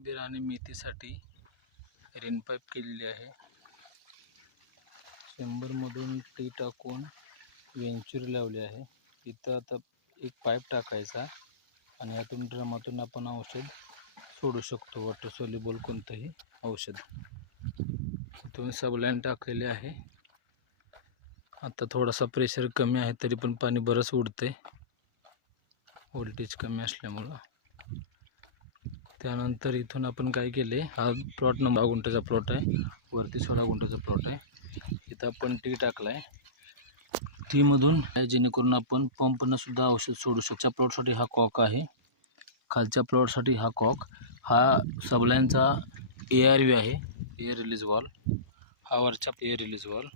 कोथिंबीर आणि मेथीसाठी रेन पाईप केलेली आहे. 100 मधून टी टाकून वेंचुरी लावली आहे. इथं आता एक पाईप टाकायचा आणि यातून ड्रमातून आपण औषध सोडू शकतो, वॉटर सोल्युबल कोणतंही औषध. इथून सबलाईन टाकलेले आहे. आता थोडासा प्रेशर कमी आहे तरी पण पाणी बरंच उडते, व्होल्टेज कमी असल्यामुळं. त्यानंतर इथून आपण काय केले, हा प्लॉट नंबर 6 गुंठाचा प्लॉट आहे, वरती 16 गुंठाचा प्लॉट आहे. इथं आपण टी टाकलाय. टी मधून जेणेकरून आपण पंपनं सुद्धा औषध सोडू शकतो. प्लॉटसाठी हा कॉक आहे, खालच्या प्लॉटसाठी हा कॉक. हा सबलाईनचा ARV आहे, एअर रिलीज वॉल. हा वरच्या एअर रिलीज वॉल.